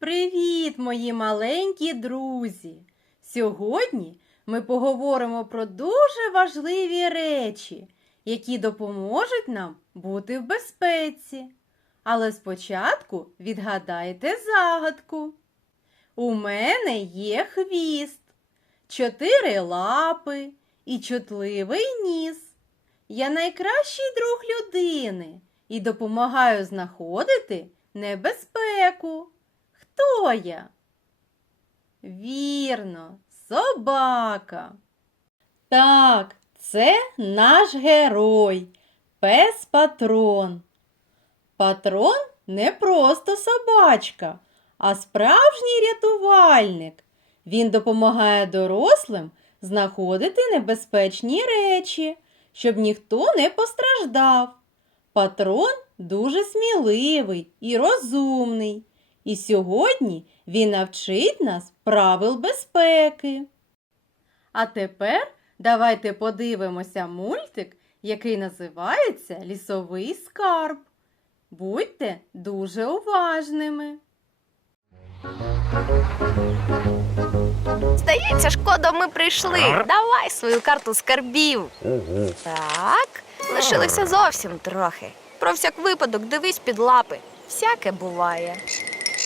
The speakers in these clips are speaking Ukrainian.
Привіт, мої маленькі друзі! Сьогодні ми поговоримо про дуже важливі речі, які допоможуть нам бути в безпеці. Але спочатку відгадайте загадку. У мене є хвіст, чотири лапи і чутливий ніс. Я найкращий друг людини і допомагаю знаходити небезпеку. Хто я? Вірно, собака. Так, це наш герой, пес патрон. Патрон не просто собачка, а справжній рятувальник. Він допомагає дорослим знаходити небезпечні речі, щоб ніхто не постраждав. Патрон дуже сміливий і розумний. І сьогодні він навчить нас правил безпеки. А тепер давайте подивимося мультик, який називається Лісовий скарб. Будьте дуже уважними. Здається, шкода, ми прийшли. Давай свою карту скарбів. Так, лишилося зовсім трохи. Про всяк випадок дивись під лапи. Всяке буває.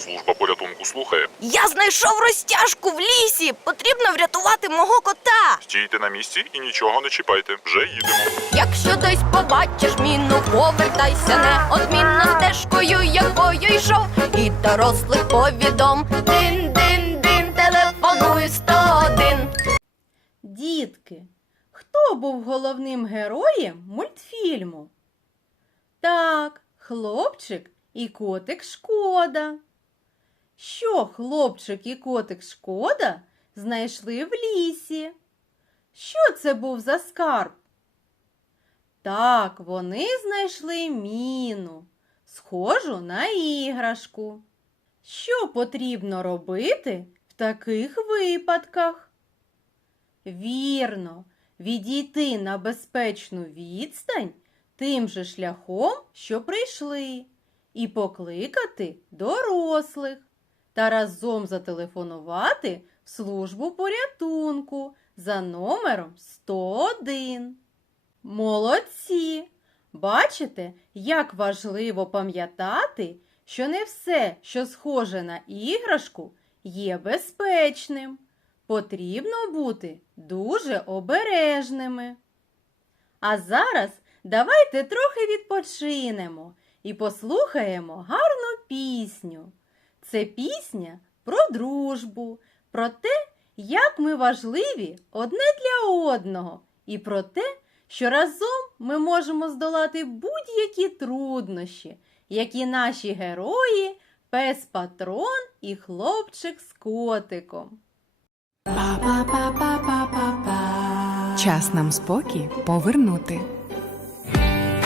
Служба порятунку слухає. Я знайшов розтяжку в лісі. Потрібно врятувати мого кота. Стійте на місці і нічого не чіпайте. Вже їдемо. Якщо десь побачиш міну, повертайся неодмінно стежкою, якою йшов, і дорослих повідом. Дин, дин, дин, телефонуй 101. Дітки, хто був головним героєм мультфільму? Так, хлопчик і котик Шкода. Що хлопчик і котик Шкода знайшли в лісі? Що це був за скарб? Так, вони знайшли міну, схожу на іграшку. Що потрібно робити в таких випадках? Вірно, відійти на безпечну відстань тим же шляхом, що прийшли, і покликати дорослих та разом зателефонувати в службу порятунку за номером 101. Молодці! Бачите, як важливо пам'ятати, що не все, що схоже на іграшку, є безпечним. Потрібно бути дуже обережними. А зараз давайте трохи відпочинемо і послухаємо гарну пісню. Це пісня про дружбу, про те, як ми важливі одне для одного, і про те, що разом ми можемо здолати будь-які труднощі, які наші герої, пес патрон і хлопчик з котиком. Час нам спокій повернути.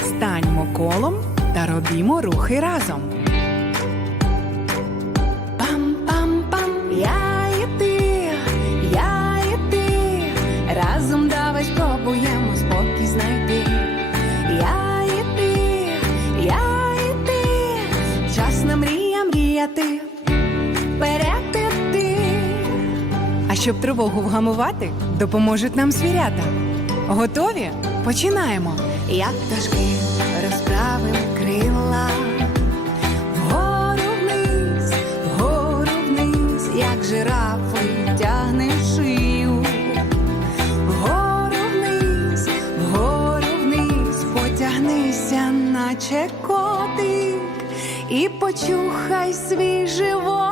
Станьмо колом та робімо рухи разом. Мріяти. Вперед іти. А щоб тривогу вгамувати, допоможуть нам звірята. Готові? Починаємо. Як пташки розправим крила. Вгору вниз, вгору вниз, як жирафи тягнем і почухай свій животик.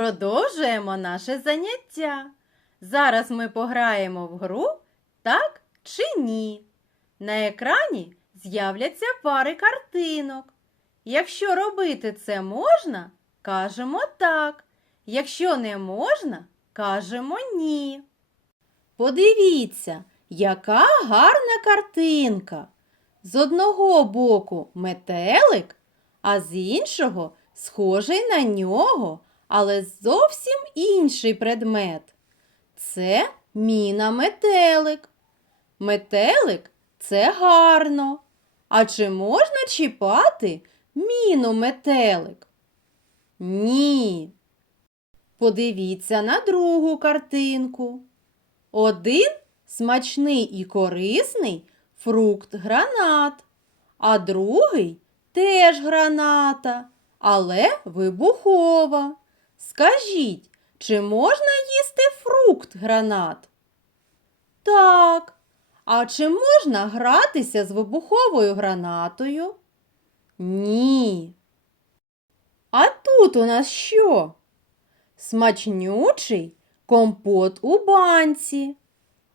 Продовжуємо наше заняття. Зараз ми пограємо в гру так чи ні. На екрані з'являться пари картинок. Якщо робити це можна, кажемо так. Якщо не можна, кажемо ні. Подивіться, яка гарна картинка. З одного боку метелик, а з іншого схожий на нього, але зовсім інший предмет. Це міна метелик. Метелик це гарно. А чи можна чіпати міну метелик? Ні. Подивіться на другу картинку. Один смачний і корисний фрукт гранат, а другий теж граната, але вибухова. Скажіть, чи можна їсти фрукт гранат? Так. А чи можна гратися з вибуховою гранатою? Ні. А тут у нас що? Смачнючий компот у банці,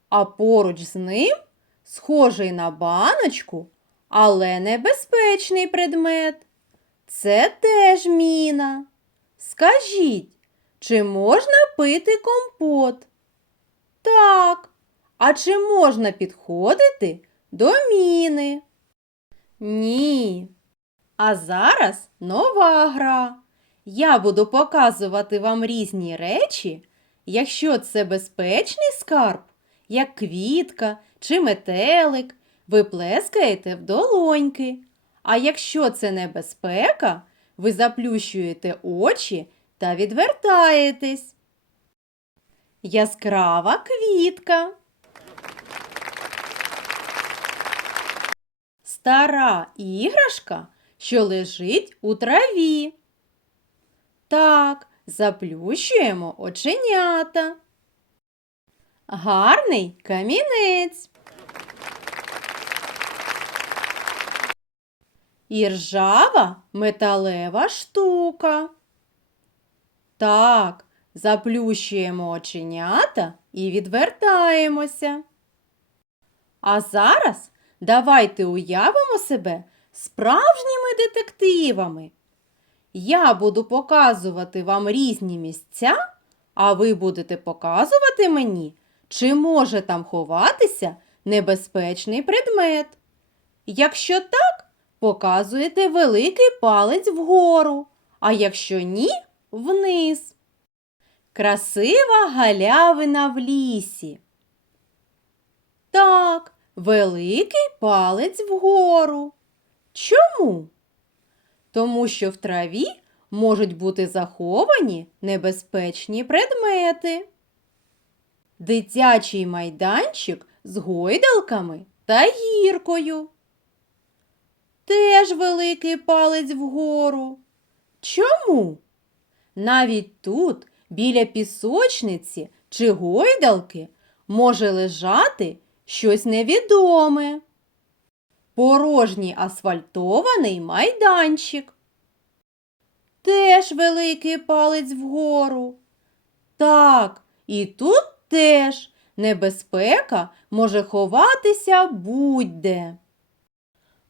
а поруч з ним схожий на баночку, але небезпечний предмет. Це теж міна. Скажіть, чи можна пити компот? Так. А чи можна підходити до міни? Ні. А зараз нова гра. Я буду показувати вам різні речі, якщо це безпечний скарб, як квітка чи метелик, ви плескаєте в долоньки. А якщо це небезпека, ви заплющуєте очі та відвертаєтесь. Яскрава квітка. Стара іграшка, що лежить у траві. Так, заплющуємо оченята. Гарний камінець. І ржава металева штука. Так, заплющуємо оченята і відвертаємося. А зараз давайте уявимо себе справжніми детективами. Я буду показувати вам різні місця, а ви будете показувати мені, чи може там ховатися небезпечний предмет. Якщо так, показуєте великий палець вгору, а якщо ні, вниз. Красива галявина в лісі. Так, великий палець вгору. Чому? Тому що в траві можуть бути заховані небезпечні предмети. Дитячий майданчик з гойдалками та гіркою. Теж великий палець вгору. Чому? Навіть тут, біля пісочниці чи гойдалки, може лежати щось невідоме. Порожній асфальтований майданчик. Теж великий палець вгору. Так, і тут теж небезпека може ховатися будь-де.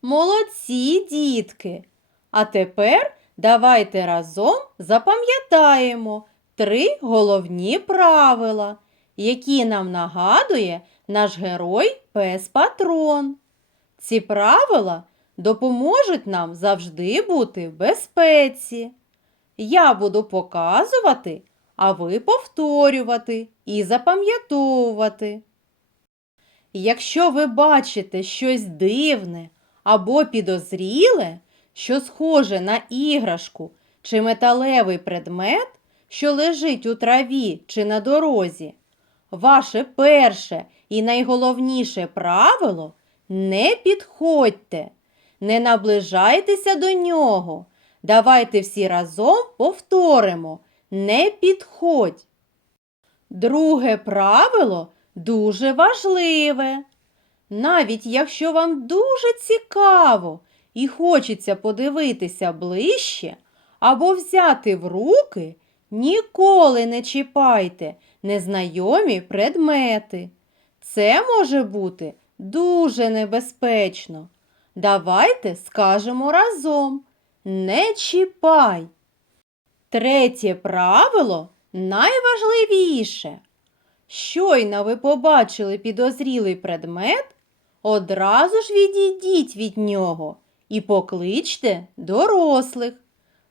Молодці, дітки! А тепер давайте разом запам'ятаємо три головні правила, які нам нагадує наш герой Пес Патрон. Ці правила допоможуть нам завжди бути в безпеці. Я буду показувати, а ви повторювати і запам'ятовувати. Якщо ви бачите щось дивне або підозріле, що схоже на іграшку чи металевий предмет, що лежить у траві чи на дорозі, ваше перше і найголовніше правило не підходьте, не наближайтеся до нього. Давайте всі разом повторимо не підходь. Друге правило дуже важливе. Навіть якщо вам дуже цікаво і хочеться подивитися ближче або взяти в руки, ніколи не чіпайте незнайомі предмети. Це може бути дуже небезпечно. Давайте скажемо разом не чіпай. Третє правило найважливіше. Щойно ви побачили підозрілий предмет, одразу ж відійдіть від нього і покличте дорослих.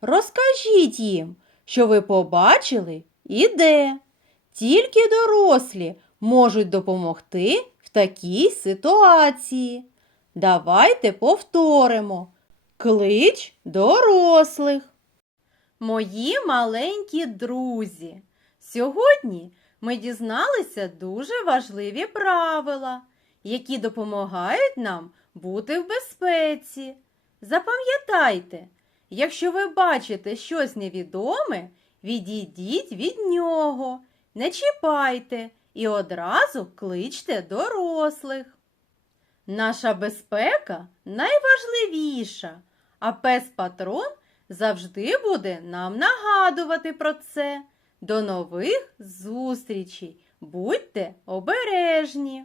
Розкажіть їм, що ви побачили і де. Тільки дорослі можуть допомогти в такій ситуації. Давайте повторимо. Клич дорослих. Мої маленькі друзі. Сьогодні ми дізналися дуже важливі правила, які допомагають нам бути в безпеці. Запам'ятайте, якщо ви бачите щось невідоме, відійдіть від нього, не чіпайте і одразу кличте дорослих. Наша безпека найважливіша, а пес-патрон завжди буде нам нагадувати про це. До нових зустрічей! Будьте обережні!